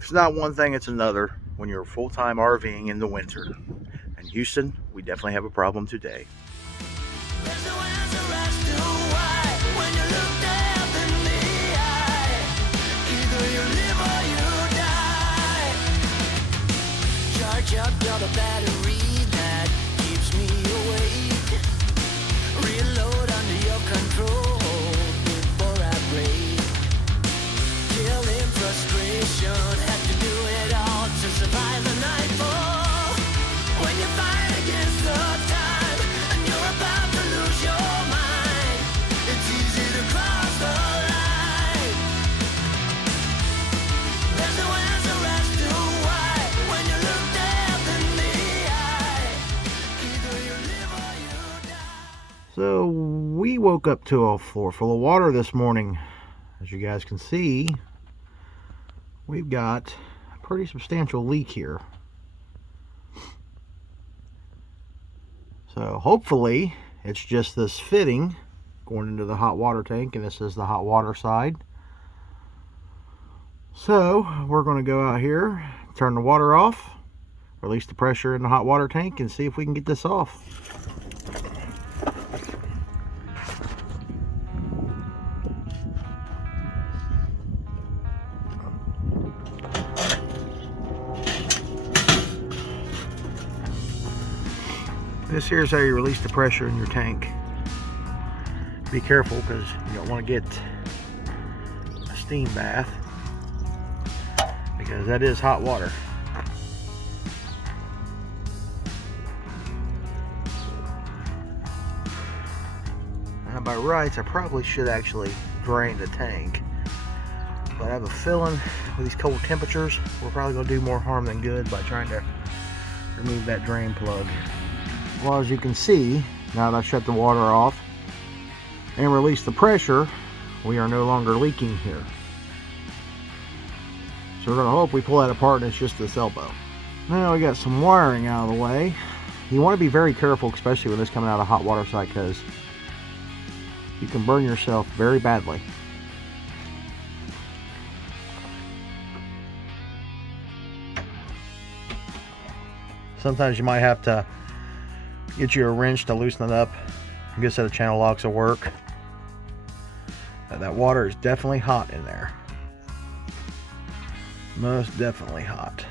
It's not one thing, it's another when you're full-time RVing in the winter. In Houston, we definitely have a problem today. There's no answer as to why when you look death in the eye. Either you live or you die. Charge up the battery that keeps me awake. Reload under your control before I break. Killing frustration, have to do it all to survive the nightfall. When you fight against the time and you're about to lose your mind, it's easy to cross the line. There's no answer as to why when you look death in the eye. Either you live or you die. So we woke up to a floor full of water this morning. As you guys can see, we've got a pretty substantial leak here. So hopefully it's just this fitting going into the hot water tank, and this is the hot water side. So we're going to go out here, turn the water off, release the pressure in the hot water tank, and see if we can get this off. This here is how you release the pressure in your tank. Be careful because you don't want to get a steam bath, because that is hot water. Now by rights I probably should actually drain the tank, but I have a feeling with these cold temperatures we're probably going to do more harm than good by trying to remove that drain plug. Well, as you can see, now that I've shut the water off and released the pressure, we are no longer leaking here. So we're going to hope we pull that apart and it's just this elbow. Now we got some wiring out of the way. You want to be very careful, especially with this coming out of hot water side, because you can burn yourself very badly. Sometimes you might have to get you a wrench to loosen it up. A good set of channel locks will work. That water is definitely hot in there. Most definitely hot.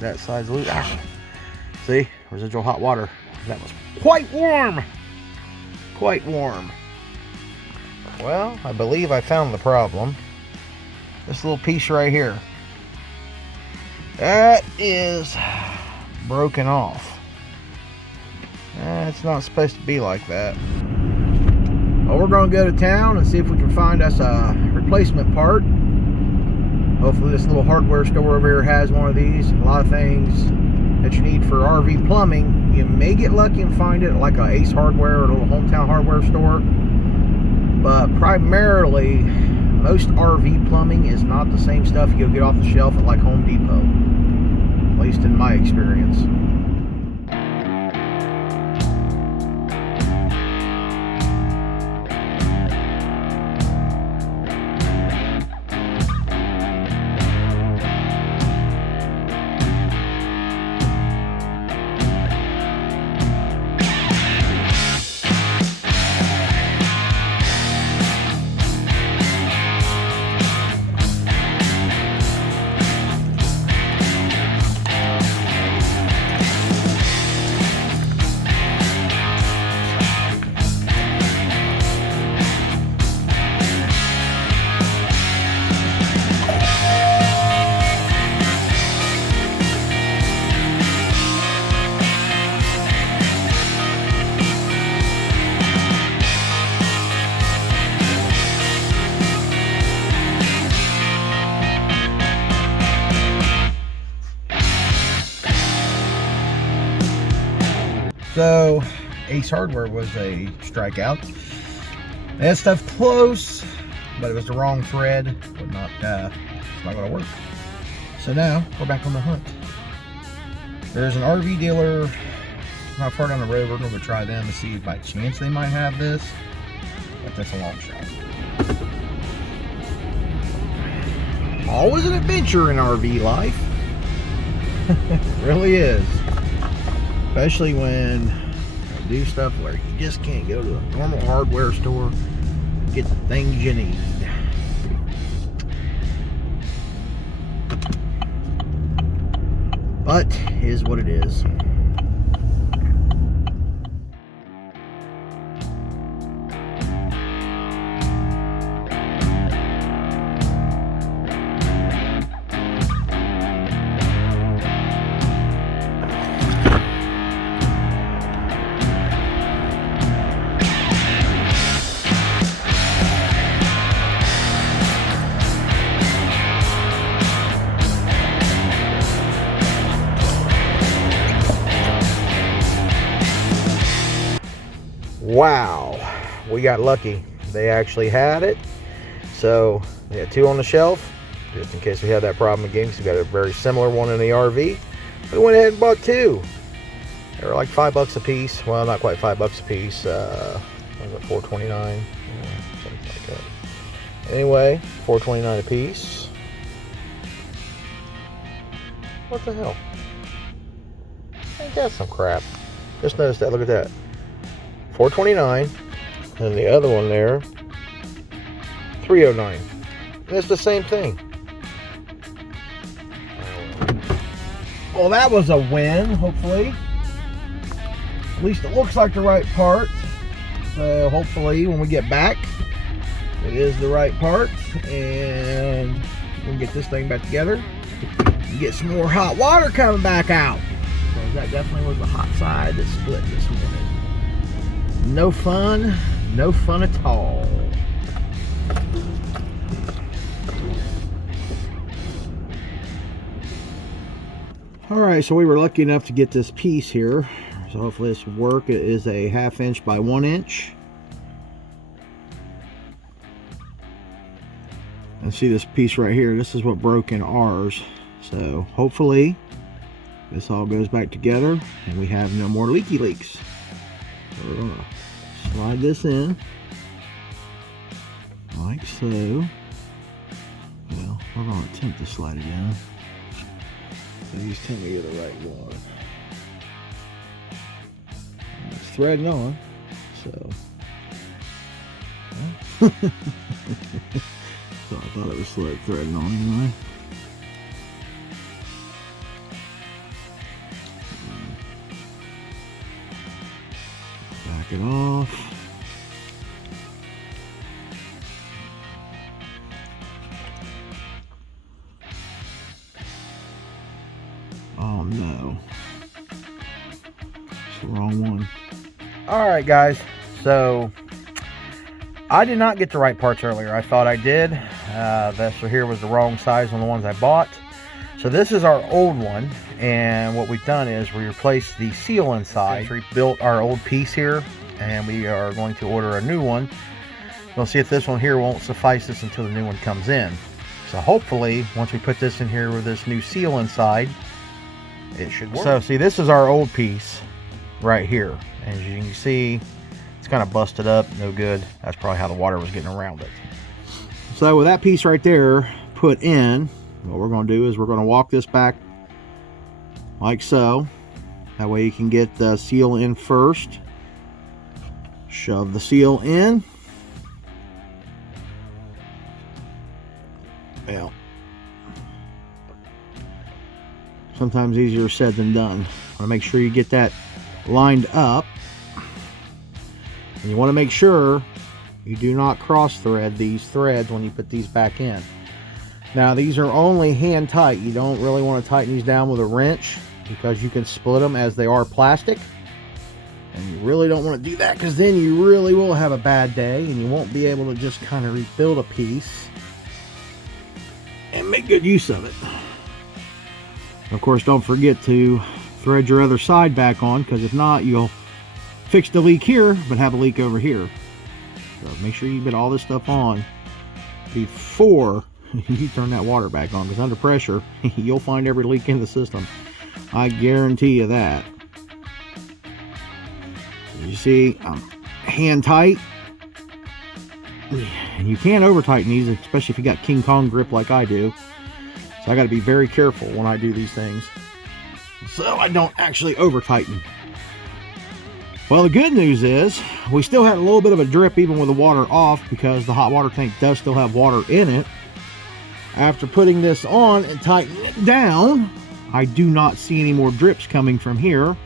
That side's loose. Ah. See? Residual hot water. That was quite warm. Quite warm. Well, I believe I found the problem. This little piece right here. That is broken off. It's not supposed to be like that. Well, we're going to go to town and see if we can find us a replacement part. Hopefully this little hardware store over here has one of these. A lot of things that you need for RV plumbing, you may get lucky and find it like a Ace Hardware or a little hometown hardware store. But primarily, most RV plumbing is not the same stuff you'll get off the shelf at like Home Depot. At least in my experience. So Ace Hardware was a strikeout. They had stuff close, but it was the wrong thread. It's not going to work. So now we're back on the hunt. There's an RV dealer not far down the road. We're going to try them to see if by chance they might have this, but that's a long shot. Always an adventure in RV life. It really is. Especially when you do stuff where you just can't go to a normal hardware store, get the things you need. But is what it is. Wow, we got lucky. They actually had it. So we had 2 on the shelf, just in case we had that problem again, because we got a very similar one in the RV. We went ahead and bought 2. They were like $5 a piece. Well, not quite $5 a piece. What was it, $4.29? Yeah, something like that. Anyway, $4.29 a piece. What the hell? Ain't that some crap? Just noticed that. Look at that. $4.29, and the other one there, $3.09. It's the same thing. Well, that was a win, hopefully. At least it looks like the right part. So hopefully when we get back, it is the right part, and we'll get this thing back together and get some more hot water coming back out. Because that definitely was the hot side that split this morning. No fun at all. Alright, so we were lucky enough to get this piece here. So hopefully this will work. It is a 1/2 inch by 1 inch. And see this piece right here, this is what broke in ours. So hopefully this all goes back together and we have no more leaky leaks. So we're gonna slide this in like so. Well, we're gonna attempt to slide it in. Please tell me you're the right one. And it's threading on, so. So I thought it was threading on anyway. Back it off. Oh no. It's the wrong one. Alright guys, so I did not get the right parts earlier. I thought I did. This here was the wrong size on the ones I bought. So this is our old one, and what we've done is we replaced the seal inside. We built our old piece here, and we are going to order a new one. We'll see if this one here won't suffice us until the new one comes in. So hopefully, once we put this in here with this new seal inside, it should work. So see, this is our old piece right here. As you can see, it's kind of busted up, no good. That's probably how the water was getting around it. So with that piece right there put in, what we're going to do is we're going to walk this back like so. That way you can get the seal in first. Shove the seal in. Well, sometimes easier said than done. Want to make sure you get that lined up. And you want to make sure you do not cross thread these threads when you put these back in. Now these are only hand tight. You don't really want to tighten these down with a wrench because you can split them as they are plastic. And you really don't want to do that because then you really will have a bad day and you won't be able to just kind of rebuild a piece and make good use of it. Of course, don't forget to thread your other side back on, because if not, you'll fix the leak here but have a leak over here. So make sure you get all this stuff on before you turn that water back on, because under pressure you'll find every leak in the system. I guarantee you that. You see, I'm hand tight. And you can't over tighten these, especially if you got King Kong grip like I do. So I got to be very careful when I do these things, so I don't actually over tighten. Well, the good news is we still had a little bit of a drip even with the water off, because the hot water tank does still have water in it. After putting this on and tightening it down, I do not see any more drips coming from here.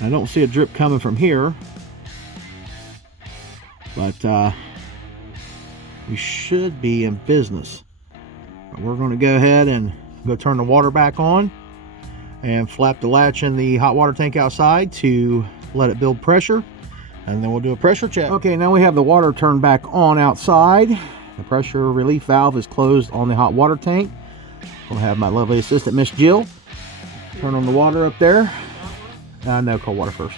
I don't see a drip coming from here. But we should be in business. But we're going to go ahead and go turn the water back on and flap the latch in the hot water tank outside to let it build pressure, and then we'll do a pressure check. Okay, now we have the water turned back on outside. The pressure relief valve is closed on the hot water tank. We'll have my lovely assistant, Miss Jill, turn on the water up there. No, cold water first.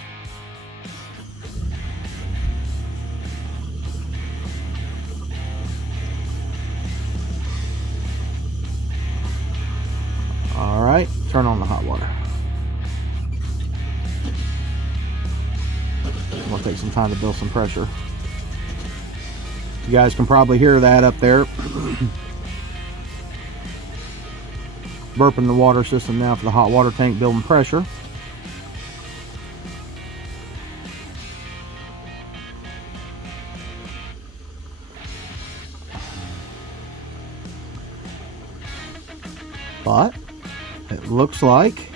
All right, turn on the hot water. It'll take some time to build some pressure. You guys can probably hear that up there. Burping the water system now for the hot water tank, building pressure. But it looks like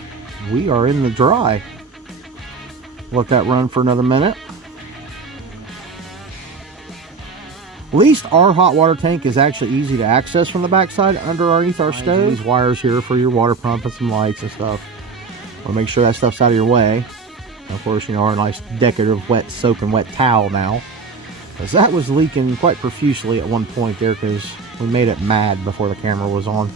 we are in the dry. Let that run for another minute. At least our hot water tank is actually easy to access from the backside underneath our stove. These wires here for your water pump and some lights and stuff. We'll make sure that stuff's out of your way. And of course, you know, our nice decorative wet soap and wet towel now, because that was leaking quite profusely at one point there, because we made it mad before the camera was on.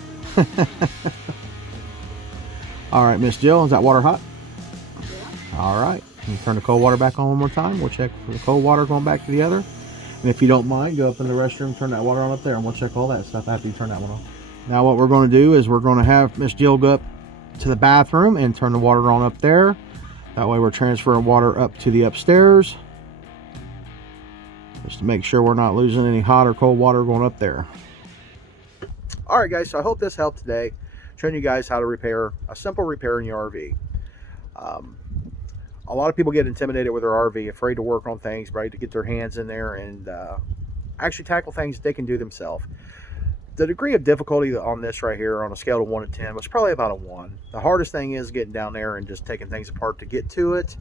All right, Miss Jill, is that water hot? Yeah. All right. Can you turn the cold water back on one more time? We'll check for the cold water going back to the other. And if you don't mind, go up in the restroom, turn that water on up there, and we'll check all that stuff after you turn that one on. Now what we're going to do is we're going to have Miss Jill go up to the bathroom and turn the water on up there. That way we're transferring water up to the upstairs, just to make sure we're not losing any hot or cold water going up there. All right, guys, so I hope this helped today, showing you guys how to repair a simple repair in your RV. A lot of people get intimidated with their RV, afraid to work on things, right, to get their hands in there and actually tackle things they can do themselves. The degree of difficulty on this right here on a scale of 1 to 10 was probably about a 1. The hardest thing is getting down there and just taking things apart to get to it.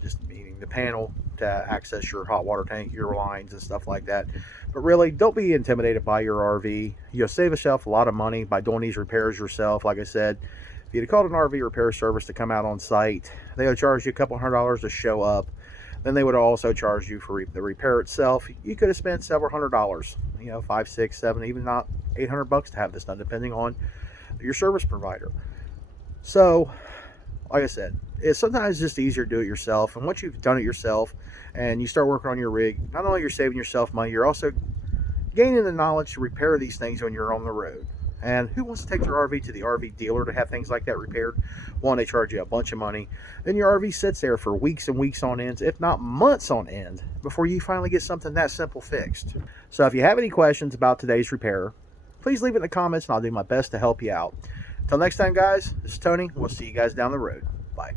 Just meaning the panel to access your hot water tank, your lines and stuff like that. But really, don't be intimidated by your RV. You'll save yourself a lot of money by doing these repairs yourself. Like I said, if you'd called an RV repair service to come out on site, they would charge you a couple $100 to show up. Then they would also charge you for the repair itself. You could have spent several $100s, you know, 5, 6, 7, even not $800 to have this done, depending on your service provider. So, like I said, it's sometimes just easier to do it yourself. And once you've done it yourself and you start working on your rig, not only you're saving yourself money, you're also gaining the knowledge to repair these things when you're on the road. And who wants to take their RV to the RV dealer to have things like that repaired? One, they charge you a bunch of money. Then your RV sits there for weeks and weeks on end, if not months on end, before you finally get something that simple fixed. So if you have any questions about today's repair, please leave it in the comments and I'll do my best to help you out. Until next time, guys, this is Tony. We'll see you guys down the road. Bye.